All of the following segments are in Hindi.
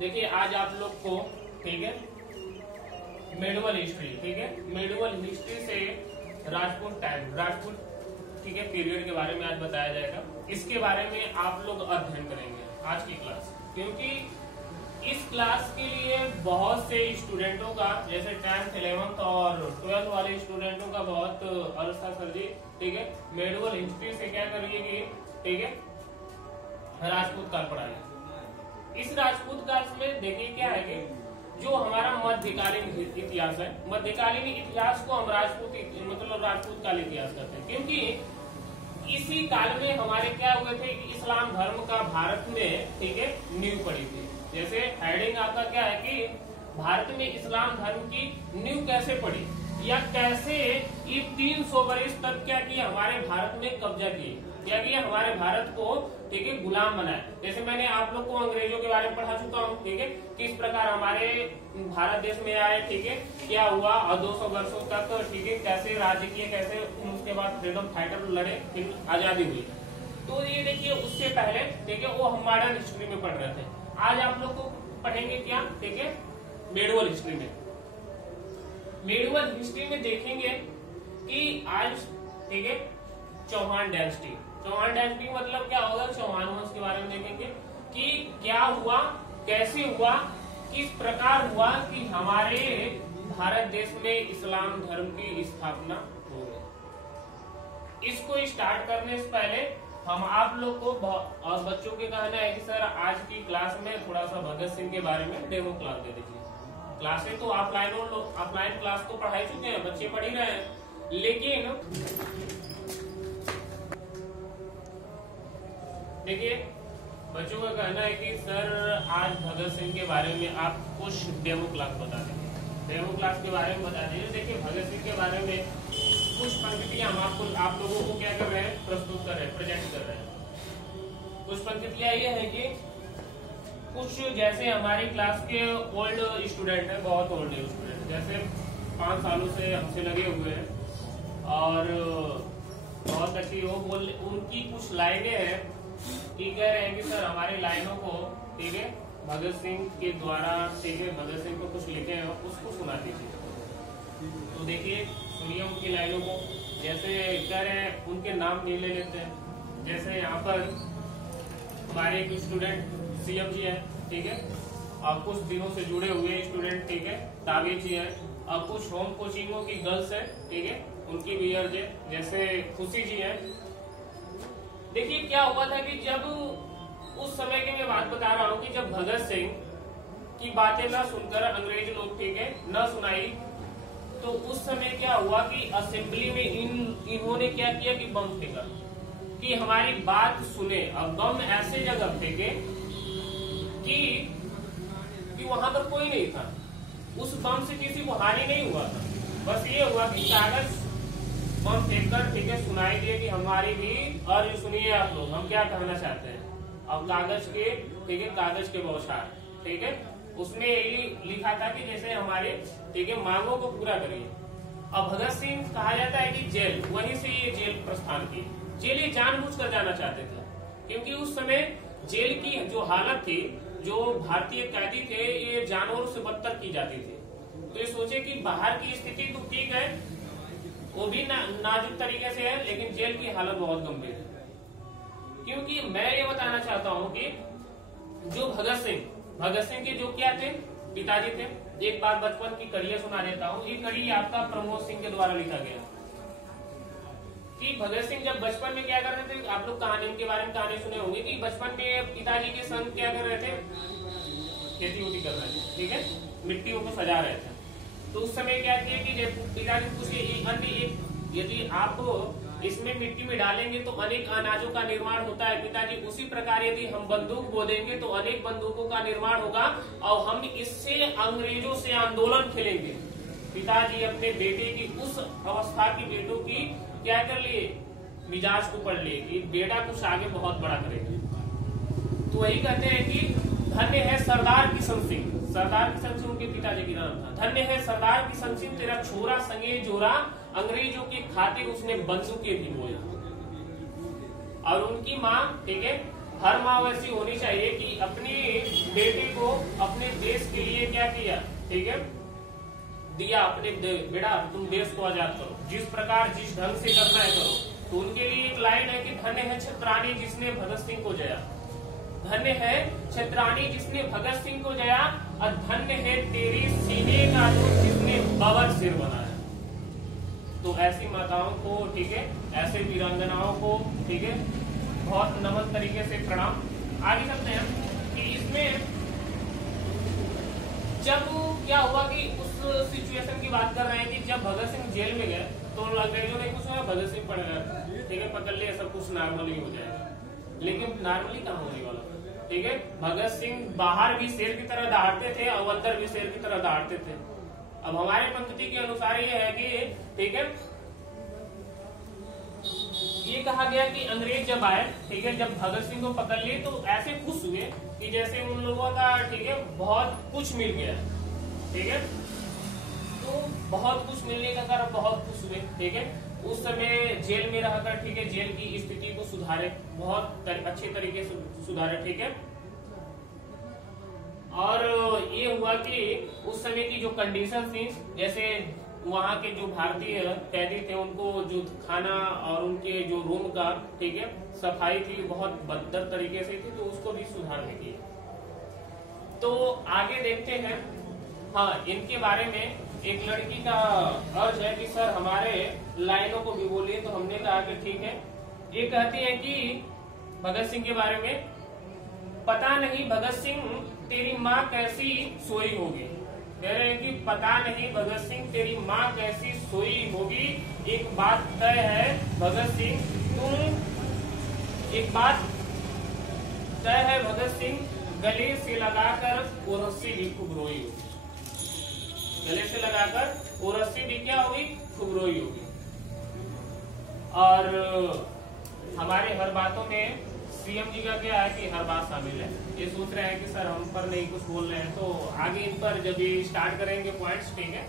देखिए आज आप लोग को, ठीक है, मेडिवल हिस्ट्री, ठीक है, मेडिवल हिस्ट्री से राजपूत टाइम, राजपूत, ठीक है, पीरियड के बारे में आज बताया जाएगा। इसके बारे में आप लोग अध्ययन करेंगे आज की क्लास, क्योंकि इस क्लास के लिए बहुत से स्टूडेंटों का, जैसे 10th 11th और 12th वाले स्टूडेंटों का बहुत अर्थ था सर जी, ठीक है, मेडिवल हिस्ट्री से क्या करिएगी, ठीक है, राजपूत काल पढ़ाएंगे। इस राजपूत काल में देखिए क्या है कि जो हमारा मध्यकालीन इतिहास है, मध्यकालीन इतिहास को हम राजपूत मतलब राजपूत काल इतिहास कहते हैं, क्योंकि इसी काल में हमारे क्या हुए थे कि इस्लाम धर्म का भारत में, ठीक है, नींव पड़ी थी। जैसे हेडिंग आपका क्या है कि भारत में इस्लाम धर्म की नींव कैसे पड़ी, या कैसे ये 300 वर्ष तक क्या किया, हमारे भारत में कब्जा किए, क्या किया, हमारे भारत को, ठीक है, गुलाम बनाया। जैसे मैंने आप लोग को अंग्रेजों के बारे में पढ़ा चुका हूँ, ठीक है, किस प्रकार हमारे भारत देश में आए, ठीक है, क्या हुआ और 200 वर्षों तक, ठीक है, कैसे राज्य किए, कैसे उसके बाद फ्रीडम फाइटर लड़े, फिर आजादी हुई। तो ये देखिए उससे पहले, ठीक है, वो हम मॉडर्न हिस्ट्री में पढ़ रहे थे। आज आप लोग को पढ़ेंगे क्या, ठीक है, मेडिवल हिस्ट्री में। मेडिवल हिस्ट्री में देखेंगे कि आज, ठीक है, चौहान डायनेस्टी, चौहान डायनेस्टी मतलब क्या होगा, चौहान वंश के बारे में देखेंगे कि क्या हुआ, कैसे हुआ, किस प्रकार हुआ कि हमारे भारत देश में इस्लाम धर्म की स्थापना हो गई। इसको स्टार्ट करने से पहले हम आप लोग को और बच्चों के कहना है कि सर आज की क्लास में थोड़ा सा भगत सिंह के बारे में डेमो क्लास दे दीजिए। क्लासें तो ऑफलाइन क्लास तो पढ़ाई चुके हैं, बच्चे पढ़ ही रहे हैं, लेकिन देखिए बच्चों का कहना है कि सर आज भगत सिंह के बारे में आप कुछ डेमो क्लास बता दीजिए, डेमो क्लास के बारे में बता दीजिए। देखिए भगत सिंह के बारे में कुछ पंक्तियां हम आप लोगों को क्या कर रहे हैं, प्रस्तुत कर रहे हैं, प्रेजेंट कर रहे हैं। कुछ पंक्तियां ये है कि कुछ जैसे हमारी क्लास के ओल्ड स्टूडेंट है, बहुत ओल्ड स्टूडेंट, जैसे 5 सालों से हमसे लगे हुए हैं और बहुत अच्छी वो बोल, उनकी कुछ लाइनें हैं कि कह रहे हैं कि सर हमारी लाइनों को, ठीक है, भगत सिंह के द्वारा, ठीक है, भगत सिंह को कुछ लिखे हैं उसको सुना दीजिए। तो देखिए सुनिए उनकी लाइनों को। जैसे कह रहे हैं उनके नाम नहीं ले लेते हैं, जैसे यहाँ पर हमारे एक स्टूडेंट सीएम जी है, ठीक है, और कुछ दिनों से जुड़े हुए स्टूडेंट, ठीक है, ताबीर जी है, और कुछ होम कोचिंगों की गर्ल्स है, ठीक है, उनकी बियर्स है, जैसे खुशी जी है। देखिए क्या हुआ था कि जब उस समय की मैं बात बता रहा हूँ कि जब भगत सिंह की बातें न सुनकर अंग्रेज लोग, ठीक है, न सुनाई, तो उस समय क्या हुआ कि असेंबली में इन्होंने क्या किया कि बम फेंका कि हमारी बात सुने, और बम ऐसे जगह फेंके कि वहां पर कोई नहीं था। उस बम से किसी को हानि नहीं हुआ था, बस ये हुआ कि कागज बम फेंककर, ठीक है, सुनाई दिए कि हमारी भी, और सुनिए आप लोग हम क्या कहना चाहते हैं। अब कागज के, ठीक है, कागज के बौछार, ठीक है, उसमें यही लिखा था कि जैसे हमारे, ठीक है, मांगों को पूरा करिए। अब भगत सिंह कहा जाता है कि जेल, वहीं से ये जेल प्रस्थान की, जेल ये जानबूझकर जाना चाहते थे, क्योंकि उस समय जेल की जो हालत थी, जो भारतीय कैदी थे, ये जानवरों से बदतर की जाती थी। तो ये सोचे कि बाहर की स्थिति तो ठीक है, वो भी नाजुक तरीके से है, लेकिन जेल की हालत बहुत गंभीर है। क्योंकि मैं ये बताना चाहता हूँ कि जो भगत सिंह के जो क्या थे, पिताजी थे। एक बार बचपन की कड़ियां सुना देता हूँ। ये कड़ी आपका प्रमोद सिंह के द्वारा लिखा गया कि भगत सिंह जब बचपन में क्या कर रहे थे, आप लोग कहानी के बारे में कहानी सुने होंगे कि बचपन में पिताजी के संग क्या कर रहे थे, खेती उती कर रहे थे, ठीक है, मिट्टियों को सजा रहे थे। तो उस समय क्या किया कि पिताजी पूछे अन्य, यदि आप इसमें मिट्टी में डालेंगे तो अनेक अनाजों का निर्माण होता है पिताजी, उसी प्रकार यदि हम बंदूक बो देंगे तो अनेक बंदूकों का निर्माण होगा और हम इससे अंग्रेजों से आंदोलन खेलेंगे। पिताजी अपने बेटे की उस अवस्था की, बेटों की क्या कर लिए, मिजाज को पढ़ लिए कि बेटा कुछ आगे बहुत बड़ा करेगा। तो वही कहते हैं कि धन्य है सरदार किशन सिंह, सरदार किशन सिंह उनके पिताजी की नाम था। धन्य है सरदार किशन सिंह, तेरा छोरा संगे जोरा, अंग्रेजों की खातिर उसने बंदूकें भी बोया। और उनकी माँ, ठीक है, हर माँ वैसी होनी चाहिए कि अपनी बेटे को अपने देश के लिए क्या किया, ठीक है, दिया अपने बेटा तुम देश को आजाद करो, जिस प्रकार जिस ढंग से करना है करो। तो उनके लिए एक लाइन है कि धन्य है छत्राणी जिसने भगत सिंह को जया, धन्य है छत्राणी जिसने भगत सिंह को जया, और धन्य है तेरी सीने का दूध जिसने बाबर सिर बनाया। तो ऐसी माताओं को, ठीक है, ऐसे वीरांगनाओं को, ठीक है, बहुत नमन तरीके से प्रणाम। आगे चलते हैं कि इसमें जब क्या हुआ कि उस सिचुएशन की बात कर रहे हैं कि जब भगत सिंह जेल में गए तो अंग्रेजों ने कुछ भगत सिंह पड़ गया, ठीक है, पकड़ लिया, सब कुछ नॉर्मली हो जाएगा, लेकिन नॉर्मली कहाँ होने वाला, ठीक है। भगत सिंह बाहर भी शेर की तरह दहाड़ते थे और अंदर भी शेर की तरह दहाड़ते थे। अब हमारे पंक्ति के अनुसार ये है कि, ठीक है, ये कहा गया कि अंग्रेज जब आए, ठीक है, जब भगत सिंह को पकड़ लिए तो ऐसे खुश हुए कि जैसे उन लोगों का, ठीक है, बहुत कुछ मिल गया, ठीक है, तो बहुत कुछ मिलने का कारण बहुत खुश हुए, ठीक है। उस समय जेल में रहकर, ठीक है, जेल की स्थिति को सुधारे, बहुत अच्छे तरीके से सुधारे, ठीक है। और ये हुआ कि उस समय की जो कंडीशन थी, जैसे वहाँ के जो भारतीय कैदी थे उनको जो खाना और उनके जो रूम का, ठीक है, सफाई थी बहुत बदतर तरीके से थी, तो उसको भी सुधार में किया। तो आगे देखते हैं, हाँ, इनके बारे में एक लड़की का अर्ज है कि सर हमारे लाइनों को भी बोलिए, तो हमने कहा कि ठीक है। ये कहती है कि भगत सिंह के बारे में, पता नहीं भगत सिंह तेरी माँ कैसी सोई होगी, कह रहे हैं कि पता नहीं भगत सिंह तेरी माँ कैसी सोई होगी, एक बात तय है भगत सिंह तुम, एक बात तय है भगत सिंह गले से लगाकर वो रस्सी भी खूब रोई होगी, गले से लगाकर वो रस्सी भी क्या हुई, खूब रोई होगी। और हमारे हर बातों में सीएम जी का क्या है कि हर बात शामिल है। ये सोच रहे हैं कि सर हम पर नहीं कुछ बोल रहे हैं, तो आगे इन पर जब ये स्टार्ट करेंगे पॉइंट्स, ठीक है,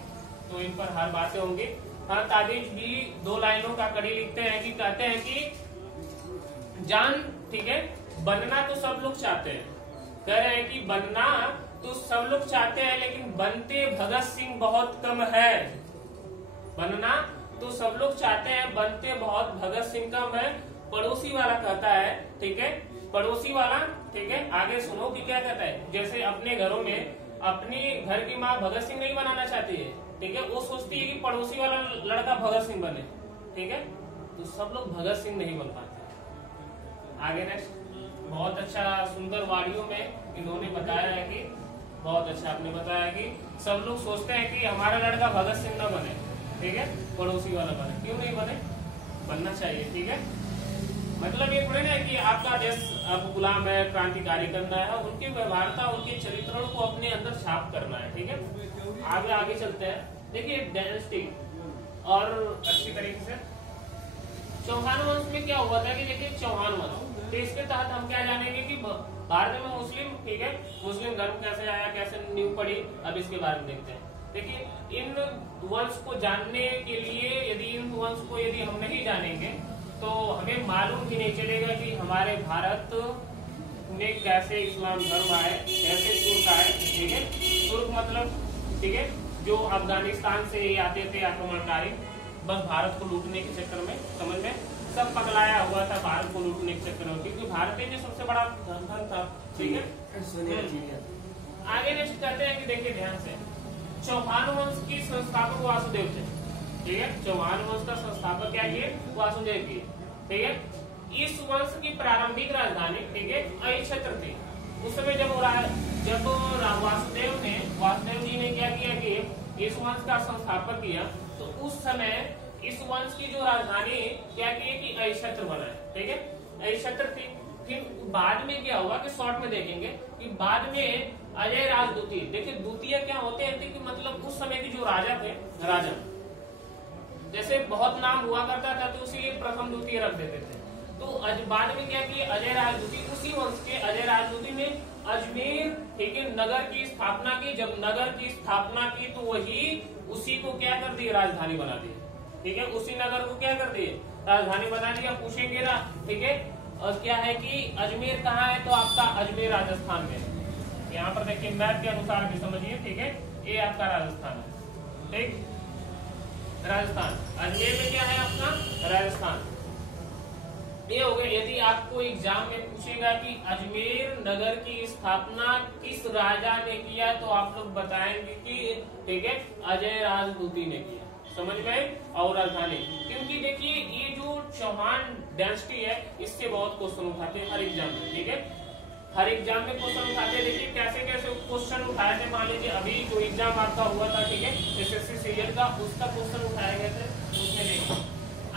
तो इन पर हर बातें होंगी। हाँ, ताबिज भी 2 लाइनों का कड़ी लिखते हैं कि कहते हैं कि जान, ठीक है, बनना तो सब लोग चाहते हैं, कह रहे हैं कि बनना तो सब लोग चाहते हैं लेकिन बनते भगत सिंह बहुत कम है। बनना तो सब लोग चाहते हैं, बनते बहुत भगत सिंह कम है। पड़ोसी वाला कहता है, ठीक है, पड़ोसी वाला, ठीक है, आगे सुनो कि क्या कहता है। जैसे अपने घरों में अपनी घर की माँ भगत सिंह नहीं बनाना चाहती है, ठीक है, वो सोचती है कि पड़ोसी वाला लड़का भगत सिंह बने, ठीक है, तो सब लोग भगत सिंह नहीं बन पाते। आगे नेक्स्ट, बहुत अच्छा सुंदर वाणियों में इन्होंने बताया है कि, बहुत अच्छा आपने बताया कि सब लोग सोचते हैं कि हमारा लड़का भगत सिंह न बने, ठीक है, पड़ोसी वाला बने। क्यों नहीं बने, बनना चाहिए, ठीक है। मतलब ये थोड़ी ना कि आपका देश अब गुलाम है, क्रांतिकारी करना है, उनके व्यवहारता, उनके चरित्रों को अपने अंदर छाप करना है, ठीक है। आगे चलते हैं। देखिए डायनेस्टी और अच्छी तरीके से चौहान वंश में क्या हुआ था कि देखिए चौहान वंश, तो इसके तहत हम क्या जानेंगे कि भारत में मुस्लिम, ठीक है, मुस्लिम धर्म कैसे आया, कैसे नींव पड़ी, अब इसके बारे में देखते हैं। देखिए इन वंश को जानने के लिए, यदि इन वंश को यदि हम नहीं जानेंगे तो हमें मालूम भी नहीं चलेगा कि हमारे भारत में कैसे इस्लाम धर्म आए, कैसे तुर्क आए, ठीक है। तुर्क मतलब, ठीक है, जो अफगानिस्तान से आते थे आक्रमणकारी, बस भारत को लूटने के चक्कर में, समझ में सब पगलाया हुआ था भारत को लूटने के चक्कर में, क्योंकि भारत जो सबसे बड़ा धन था, ठीक है। आगे नेक्स्ट कहते हैं कि देखिए ध्यान से, चौहान वंश की संस्थापक वासुदेव थे, ठीक है, चौहान वंश का संस्थापक क्या किए, वासुदेव किए, ठीक है। इस वंश की प्रारंभिक राजधानी, ठीक है, अहि क्षेत्र थी। उस समय जब वासुदेव जी ने क्या किया कि इस वंश का संस्थापक किया, तो उस समय इस वंश की जो राजधानी क्या की कि अहि क्षेत्र बनाए, ठीक है, अहि क्षेत्र थी। फिर बाद में क्या हुआ कि शॉर्ट में देखेंगे कि बाद में अजय राज द्वितीय, देखिए द्वितीय क्या होते हैं कि मतलब उस समय के जो राजा थे, राजा जैसे बहुत नाम हुआ करता था तो उसी प्रथम द्वितीय रख देते थे। तो बाद में क्या किया, अजय राजदूती, उसी वंश के अजय राजदूती ने अजमेर, ठीक है, नगर की स्थापना की। जब नगर की स्थापना की तो वही उसी को क्या कर दिए, राजधानी बना दी, ठीक है, उसी नगर को क्या कर दिए, राजधानी बना दिया। पूछेंगे ना, ठीक है, और क्या है कि अजमेर कहाँ है, तो आपका अजमेर राजस्थान में, यहाँ पर देखिए मैप के अनुसार भी समझिए, ठीक है। ये आपका राजस्थान है, ठीक, राजस्थान। अजमेर में क्या है आपका, राजस्थान। ये हो गया। यदि आपको एग्जाम में पूछेगा कि अजमेर नगर की स्थापना किस राजा ने किया, तो आप लोग बताएंगे कि ठीक है अजय राजपूती ने किया, समझ में, और राजधानी। क्योंकि देखिए ये जो चौहान डायनेस्टी है, इससे बहुत क्वेश्चन उठाते हैं हर एग्जाम में, ठीक है, हर एग्जाम में क्वेश्चन उठाते हैं। देखिए कैसे कैसे क्वेश्चन उठाए थे। मान लीजिए अभी जो एग्जाम आपका हुआ था, ठीक है, एसएससी सीरियल का, उसका क्वेश्चन उठाए गए थे, उसमें देखिए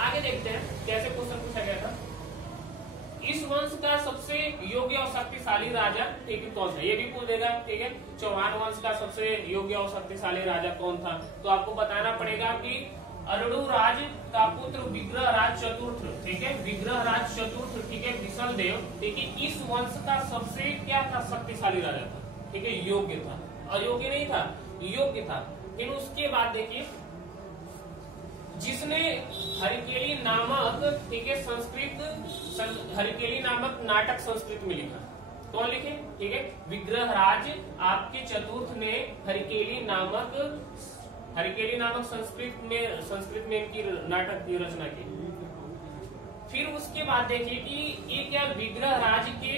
आगे देखते हैं कैसे क्वेश्चन पूछा गया था। इस वंश का सबसे योग्य और शक्तिशाली राजा, ठीक है, कौन था, ये भी पूछ देगा, ठीक है। चौहान वंश का सबसे योग्य और शक्तिशाली राजा कौन था, तो आपको बताना पड़ेगा कि अरुणुराज का पुत्र विग्रहराज चतुर्थ, ठीक है, विग्रहराज चतुर्थ, ठीक है, विशलदेव, ठीक है, इस वंश का सबसे क्या था, शक्तिशाली राजा था, ठीक है, योग्य था, अयोग्य नहीं था, योग्य था। फिर उसके बाद देखिए जिसने हरिकेली नामक, ठीक है, हरिकेली नामक नाटक संस्कृत में लिखा, कौन लिखे, ठीक है, विग्रहराज आपके चतुर्थ ने हरिकेली नामक संस्कृत में इनकी नाटक की रचना की। फिर उसके बाद देखिए कि ये क्या, विग्रहराज के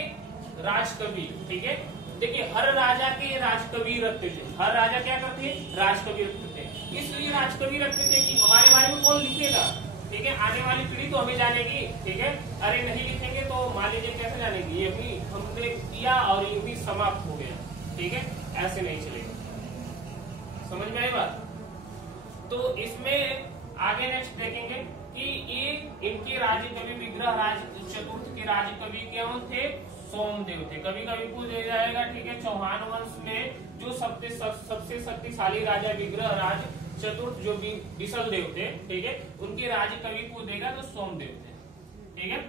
राजकवि, ठीक है, देखिए हर राजा के राजकवि रखते थे, हर राजा क्या करते हैं, राजकवि रखते थे। इसलिए राजकवि रखते थे कि हमारे बारे में कौन लिखेगा, ठीक है, आने वाली पीढ़ी तो हमें जानेगी, ठीक है, अरे नहीं लिखेंगे तो मान लीजिए कैसे जानेगी, ये भी हमने किया और ये भी समाप्त हो गया, ठीक है, ऐसे नहीं चलेगा, समझ में आई बात। तो इसमें आगे नेक्स्ट देखेंगे कि ये इनके राजकवि विग्रहराज चतुर्थ के राजकवि कौन थे, सोमदेव थे। कभी कभी पूछ जाएगा, ठीक है, चौहान वंश में जो सबसे शक्तिशाली राजा विग्रहराज चतुर्थ जो विशलदेव थे, ठीक है, उनके राजकवि पूछ देगा तो सोमदेव थे, ठीक है,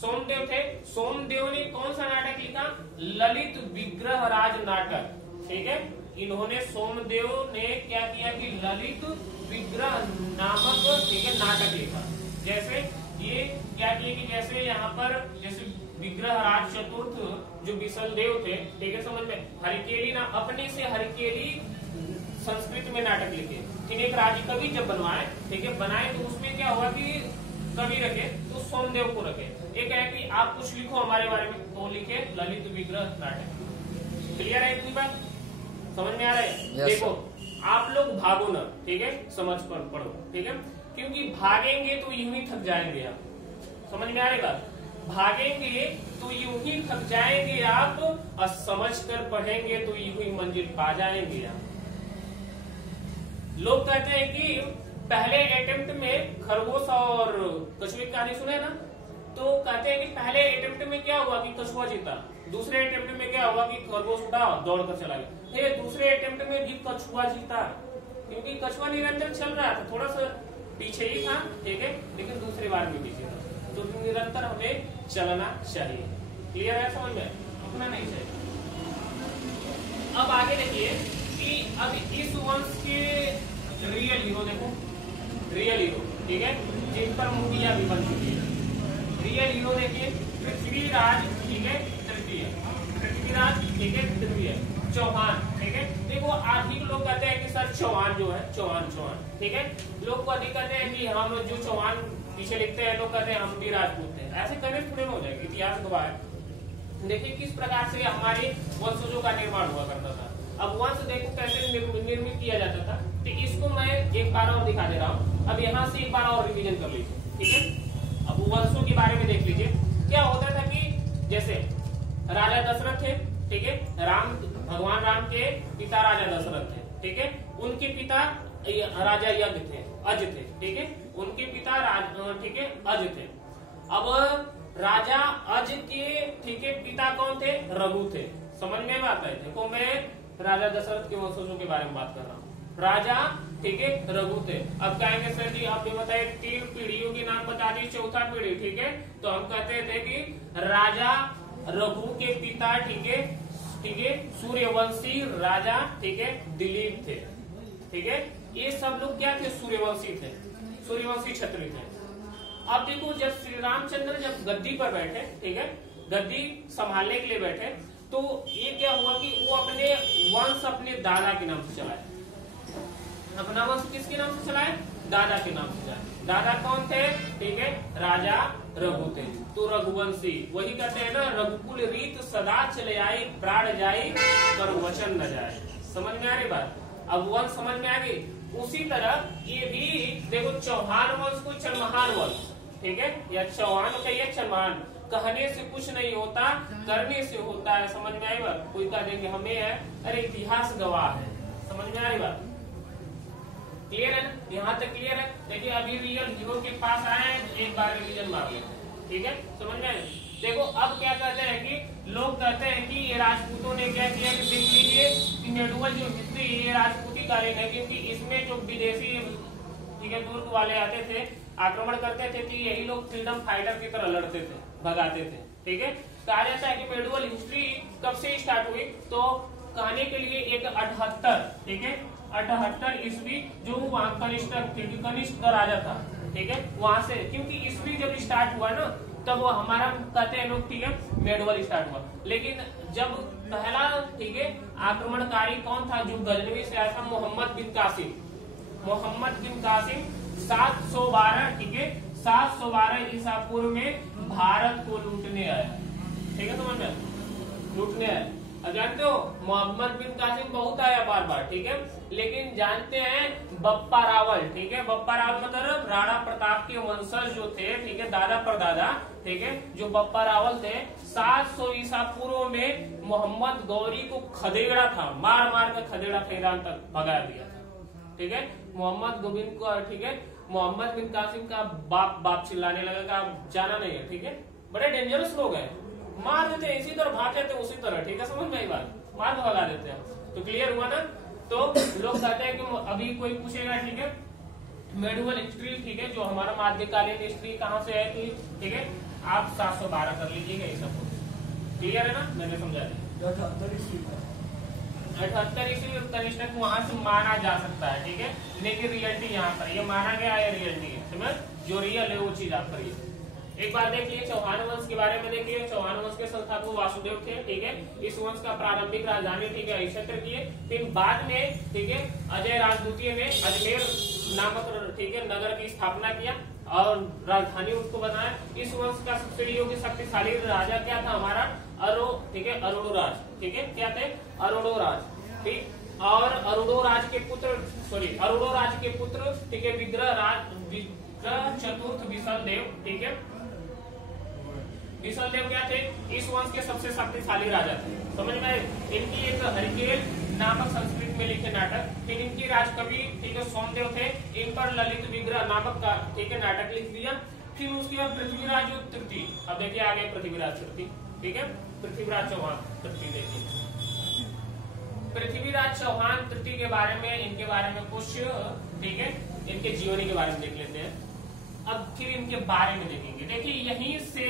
सोमदेव थे। सोमदेव ने कौन सा नाटक लिखा, ललित विग्रहराज नाटक, ठीक है, इन्होंने सोमदेव ने क्या किया कि ललित विग्रह नामक, ठीक है, नाटक लिखा। जैसे ये क्या किए कि जैसे यहाँ पर जैसे विग्रहराज चतुर्थ जो विशलदेव थे, ठीक है, समझ में, हरिकेली ना अपने से हरिकेली संस्कृत में नाटक लिखे, ठीक है, एक राजकवि जब बनवाए, ठीक है, बनाए तो उसमें क्या हुआ कि कवि रखे तो सोमदेव को रखे। एक है कि आप कुछ लिखो हमारे बारे में, तो लिखे ललित विग्रह नाटक। क्लियर है इतनी बात, समझ में आ रहा है? yes, देखो आप लोग भागो ना, ठीक है, समझ पर पढ़ो, ठीक है, क्योंकि भागेंगे तो यूं ही थक जाएंगे आप, समझ में आएगा, भागेंगे तो यूं ही थक जाएंगे आप, और समझ कर पढ़ेंगे तो यूं ही मंजिल पा जाएंगे आप। लोग कहते हैं कि पहले अटेम्प्ट में खरगोश और कछुए की कहानी सुने ना, तो कहते हैं कि पहले अटेम्प्ट में क्या हुआ कि कछुआ जीता, दूसरे अटेम्प्ट में क्या हुआ कि खरगोश उठा दौड़कर चला गया, फिर दूसरे अटेम्प्ट में भी कछुआ जीता, क्योंकि कछुआ निरंतर चल रहा था, थोड़ा सा पीछे ही था, ठीक है, लेकिन दूसरी बार भी पीछे था। तो निरंतर हमें चलना चाहिए। क्लियर है, समझ में, रुकना नहीं चाहिए। अब आगे देखिए कि अब इस वंश के रियल हीरो देखो, रियल हीरो, ठीक है, जिन पर मूवियां भी बन चुकी है। रियल हीरो देखिए पृथ्वीराज, ठीक है, तृतीय, पृथ्वीराज, ठीक है, तृतीय, चौहान, ठीक है। देखो अधिक लोग कहते हैं कि सर चौहान जो है, चौहान, ठीक है, लोग को अधिक कहते हैं कि हम जो चौहान पीछे लिखते हैं, लोग कहते हैं हम भी राजपूत हैं, ऐसे कहने थोड़े हो जाएंगे, इतिहास गवाह है। देखिए किस प्रकार से हमारे वंशजों का निर्माण हुआ करता था। अब वंश देखो कैसे निर्मित किया जाता था, तो इसको मैं एक बार और दिखा दे रहा हूँ। अब यहाँ से एक बार और रिवीजन कर लीजिए, ठीक है। अब वंशों के बारे में देख लीजिए, क्या होता था कि जैसे राजा दशरथ थे, ठीक है, भगवान राम के पिता राजा दशरथ थे, ठीक है, उनके पिता राजा यज्ञ थे, अज थे, ठीक है, उनके पिता ठीक है, अज थे। अब राजा अज के, ठीक है, पिता कौन थे, रघु थे। समझ में बात आई? देखो मैं राजा दशरथ के वंशजों के बारे में बात कर रहा हूँ। राजा, ठीक है, रघु थे। अब कहेंगे सर जी आपने बताया 3 पीढ़ियों के नाम बता दी, चौथा पीढ़ी, ठीक है, तो हम कहते थे कि राजा रघु के पिता, ठीक है, सूर्यवंशी राजा, ठीक है, दिलीप थे, ठीक है, ये सब लोग क्या थे, सूर्यवंशी थे, सूर्यवंशी क्षत्रिय थे। अब देखो जब श्री रामचंद्र जब गद्दी पर बैठे, ठीक है, गद्दी संभालने के लिए बैठे, तो ये क्या हुआ कि वो वंश अपने दादा के नाम से चलाए, अपना वंश किसके नाम से चलाए, दादा के नाम से चलाए। दादा कौन थे, ठीक है, राजा रघु थे, तो रघुवंशी। वही कहते हैं ना, रघुकुल रीत सदा चले आई, प्राण जाई पर वचन न जाए। समझ में आ रही बात, अब वंश समझ में आ गई। उसी तरह ये भी देखो, चौहान वंश को चरमहान वंश, ठीक है, या चौहान कहिए चरमहान, कहने से कुछ नहीं होता, करने से होता है। समझ में आई बात, कोई कह देंगे हमें है, अरे इतिहास गवाह है। समझ में आ रही बात, क्लियर है ना, यहाँ तक क्लियर है। देखिए अभी रियल हीरो के पास आए हैं, एक बार रिवीजन मार लेते हैं, ठीक है, समझ में आए। देखो अब क्या कहते हैं कि लोग कहते हैं कि ये राजपूतों ने क्या किया कि देख लीजिए कि मेडुअल जो हिस्ट्री ये राजपूती कालीन है, क्योंकि इसमें जो विदेशी, ठीक है, तुर्क वाले आते थे, आक्रमण करते थे, तो यही लोग फ्रीडम फाइटर की तरह लड़ते थे, भगाते थे, ठीक है। कहा जाता है कि मेडुअल हिस्ट्री कब से स्टार्ट हुई, तो कहने के लिए एक 78, ठीक है, 78 ईस्वी, जो वहाँ कनिष्क का राजा था, ठीक है, वहां से, क्योंकि ईस्वी जब स्टार्ट हुआ ना, तब वो हमारा कहते हैं लोग, ठीक है, मेडुअल स्टार्ट हुआ। लेकिन जब पहला, ठीक है, आक्रमणकारी कौन था, जो गजनवी से आया था, मोहम्मद बिन कासिम। मोहम्मद बिन कासिम 712, ठीक है, 712 ईसा पूर्व में भारत को लूटने आया, ठीक है, समझ में, लूटने आया। जानते हो मोहम्मद बिन कासिम बहुत आया बार बार, ठीक है, लेकिन जानते हैं बप्पा रावल, ठीक है, बप्पा रावल मतलब राणा प्रताप के वंशज जो थे, ठीक है, दादा परदादा, ठीक है, जो बप्पा रावल थे, 700 ईसा पूर्व में मोहम्मद गौरी को खदेड़ा था, मार मार कर खदेड़ा था, ईरान तक भगा दिया था, ठीक है। मोहम्मद गोविंद को, ठीक है, मोहम्मद बिन कासिम का बाप बाप चिल्लाने लगा, जाना नहीं है, ठीक है, बड़े डेंजरस लोग हैं, मार देते हैं, इसी तरह भाग जाते हैं, उसी तरह, ठीक है, समझ में आई बात, मार भगा देते हैं। तो क्लियर हुआ ना, तो लोग कहते हैं कि अभी कोई पूछेगा, ठीक है, मेडुअल हिस्ट्री, ठीक है, जो हमारा मध्यकालीन हिस्ट्री कहाँ से है, ठीक है, आप 712 कर लीजिएगा, ये सब क्लियर है ना, मैंने समझा दिया। 78 ईस्वी कनिष्क वहां से माना जा सकता है, ठीक है, लेकिन रियलिटी यहाँ पर ये माना गया है, रियलिटी है, समझ, जो रियल है वो चीज आप करिए। एक बार देखिए चौहान वंश के बारे में, देखिए चौहान वंश के संस्थापक वासुदेव थे, ठीक है, इस वंश का प्रारंभिक राजधानी, ठीक है, क्षेत्र की है। फिर बाद में, ठीक है, अजय राजपूती ने अजमेर नामक, ठीक है, नगर की स्थापना किया और राजधानी उसको बनाया। इस वंश का सबसे योग्य शक्तिशाली राजा क्या था, हमारा ठीक है, अरुणोराज, ठीक है, क्या थे, अरुणोराज, ठीक, और अरुणोराज के पुत्र, अरुणोराज के पुत्र, ठीक है, विग्रह चतुर्थ विशलदेव, ठीक है, विशलदेव क्या थे, इस वंश के सबसे शक्तिशाली राजा थे। समझ में आए। इनकी एक हरिकेल नामक संस्कृत में लिखे नाटक, फिर इनकी राजकवि, ठीक है, सोमदेव थे, इन पर ललित विग्रह नामक का, ठीक है, नाटक लिख दिया। फिर उसके बाद पृथ्वीराज तृतीय, अब देखिए आगे पृथ्वीराज तृतीय, ठीक है, पृथ्वीराज चौहान तृतीय, देखिए पृथ्वीराज चौहान तृतीय के बारे में, इनके बारे में कुछ, ठीक है, इनके जीवनी के बारे में देख लेते हैं। अब फिर इनके बारे में देखेंगे। देखिए यहीं से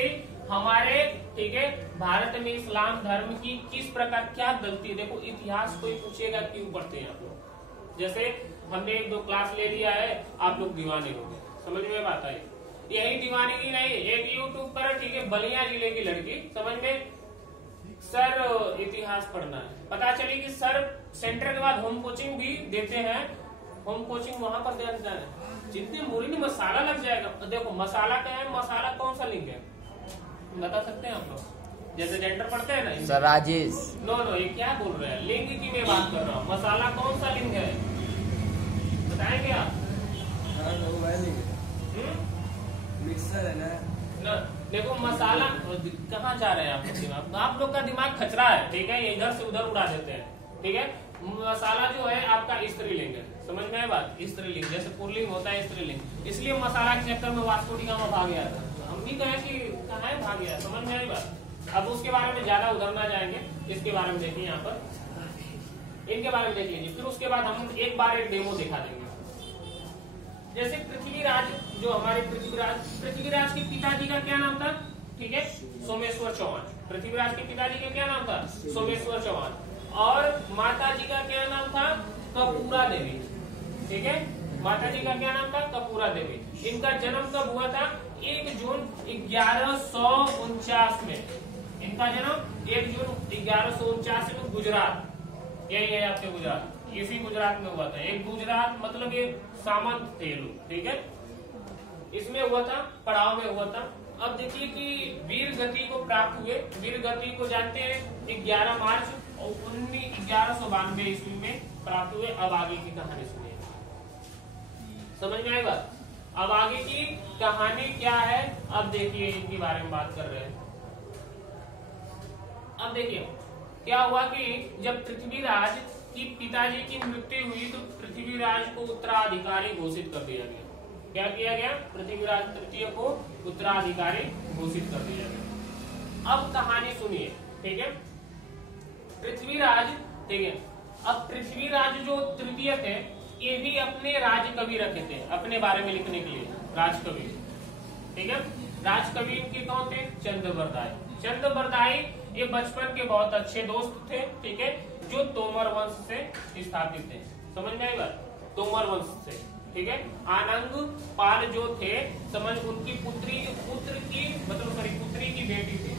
हमारे, ठीक है, भारत में इस्लाम धर्म की किस प्रकार क्या गलती है। देखो इतिहास कोई पूछेगा क्यों पढ़ते हैं आप लोग, जैसे हमने 1-2 क्लास ले लिया है, आप लोग दीवाने हो गए, समझ में बात आई। यही दीवाने की नहीं, एक यूट्यूब पर, ठीक है, बलिया जिले की लड़की, समझ में, सर इतिहास पढ़ना है, पता चली कि सर सेंटर के बाद होम कोचिंग भी देते हैं, होम कोचिंग वहां पर देना है, जितने मुरीन मसाला लग जाएगा। देखो मसाला क्या है, मसाला कौन सा लिंग है बता सकते हैं आप लोग, जैसे जेंडर पढ़ते हैं ना सर, राजेश, नो ये क्या बोल रहे हैं, लिंग की मैं बात कर रहा हूँ, मसाला कौन सा लिंग है बताएंगे आप? मिक्सर है ना। देखो मसाला कहाँ जा रहे हैं आप लोग, दिमाग आप लोग का दिमाग खचरा है, ठीक है, ये इधर से उधर उड़ा देते हैं, ठीक है। मसाला जो है आपका स्त्रीलिंग है, समझ में है बात, स्त्रीलिंग, जैसे पुल्लिंग होता है स्त्रीलिंग, इसलिए मसाला के चक्कर में वास्को डी गामा भाग गया था, हम भी कहें कि कहाँ है भाग गया, समझ में आई बात। अब उसके बारे में ज्यादा उधर ना जाएंगे, इसके बारे में देखिए यहाँ पर, इनके बारे में देख लीजिए, फिर उसके बाद हम एक बार एक डेमो दिखा देंगे। जैसे पृथ्वीराज, जो हमारे पृथ्वीराज के पिताजी का क्या नाम था, ठीक है, सोमेश्वर चौहान। पृथ्वीराज के पिताजी का क्या नाम था, सोमेश्वर चौहान, और माता जी का क्या नाम था, कपूरा देवी, ठीक है, माता जी का क्या नाम था, कपूरा देवी। इनका जन्म कब हुआ था, 1 जून 1149 में, इनका जन्म 1 जून 1149 में गुजरात, यही है आपके गुजरात, इसी गुजरात में हुआ था। एक गुजरात मतलब ये सामंत थे लोग, ठीक है, इसमें हुआ था, पड़ाव में हुआ था। अब देखिए कि वीर गति को प्राप्त हुए। वीर गति को जानते हैं 11 मार्च 1192 ईस्वी में प्राप्त हुए। अब आगे की कहानी सुनिए, समझ में आएगा। अब आगे की कहानी क्या है, अब देखिए इनके बारे में बात कर रहे हैं। अब देखिए क्या हुआ कि जब पृथ्वीराज की पिताजी की मृत्यु हुई तो पृथ्वीराज को उत्तराधिकारी घोषित कर दिया गया। क्या किया गया? पृथ्वीराज तृतीय को उत्तराधिकारी घोषित कर दिया गया। अब कहानी सुनिए, ठीक है। पृथ्वीराज, ठीक है, अब पृथ्वीराज जो तृतीय थे ये भी अपने राजकवि रखे थे अपने बारे में लिखने के लिए, राजकवि, ठीक है। राजकवि इनके कौन थे? चंद्रबरदाई। चंद्रबरदाई ये बचपन के बहुत अच्छे दोस्त थे, ठीक है, जो तोमर वंश से स्थापित थे। समझ में आएगा, तोमर वंश से, ठीक है। आनंद पाल जो थे, समझ उनकी पुत्र की बेटी थी,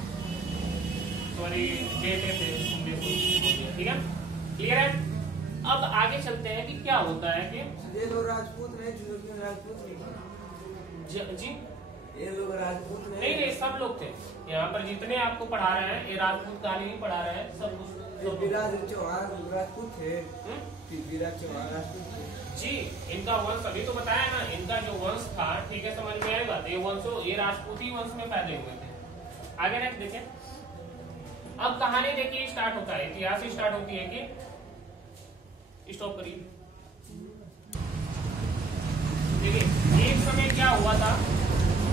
सॉरी बेटे थे, ठीक है, क्लियर है। अब आगे चलते हैं कि क्या होता है कि ये लोग राजपूत नहीं, राजपूत जी ये लोग राजपूत नहीं, सब लोग थे यहाँ पर जितने आपको पढ़ा रहे हैं, ये राजपूत कहानी नहीं पढ़ा रहे हैं, सब कुछ। विराज चौहान राजपूत थे, विराज चौहान राजपूत थे जी। इनका वंश अभी तो बताया ना, इनका जो वंश था, ठीक है, समझ में आएगा। ये राजपूती वंश में पैदा हुए थे। आगे नेक्स्ट देखिए। अब कहानी देखिए स्टार्ट होता है, इतिहास स्टार्ट होती है कि स्टॉप करिए। देखिए एक समय क्या हुआ था,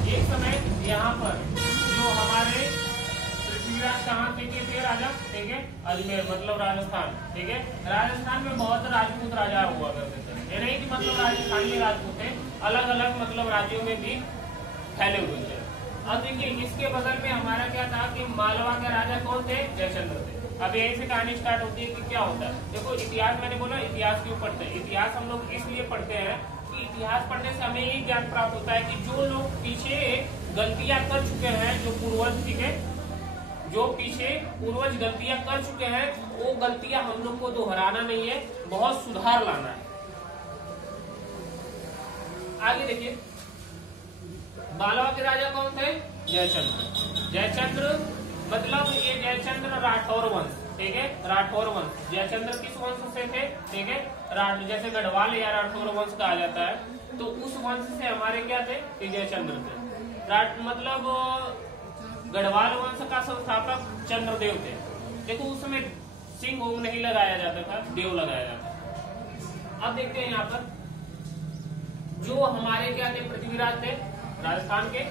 एक समय यहाँ पर जो हमारे पृथ्वीराज कहाँ थे राजा, ठीक है, अजमेर मतलब राजस्थान, ठीक है। राजस्थान में बहुत राजपूत राजा हुआ करते थे, ये नहीं कि मतलब राजस्थान में राजपूत थे, अलग अलग मतलब राज्यों में भी फैले हुए थे। अब देखिए इसके बगल में हमारा क्या था कि मालवा के राजा कौन थे? जयचंद्र थे। अब यहीं से कहानी स्टार्ट होती है कि क्या होता है। देखो इतिहास, मैंने बोला इतिहास क्यों पढ़ते हैं। इतिहास हम लोग इसलिए पढ़ते हैं कि इतिहास पढ़ने से हमें ये ज्ञान प्राप्त होता है कि जो लोग पीछे गलतियां कर चुके हैं, जो पूर्वज, ठीक है, जो पीछे पूर्वज गलतियां कर चुके हैं, वो गलतियां हम लोग को दोहराना नहीं है, बहुत सुधार लाना है। आगे देखिए, मालवा के राजा कौन थे? जयचंद्र। जयचंद्र मतलब ये जयचंद्र राठौर वंश, ठीक है, राठौर वंश। जयचंद्र किस वंश से थे? ठीक है, जैसे गढ़वाल या राठौर वंश कहा जाता है, तो उस वंश से हमारे क्या थे? जयचंद्र थे। मतलब गढ़वाल वंश का संस्थापक चंद्रदेव थे। देखो उस समय सिंह ओम नहीं लगाया जाता था, देव लगाया जाता था। अब देखते हैं यहाँ पर जो हमारे क्या थे? पृथ्वीराज थे राजस्थान के,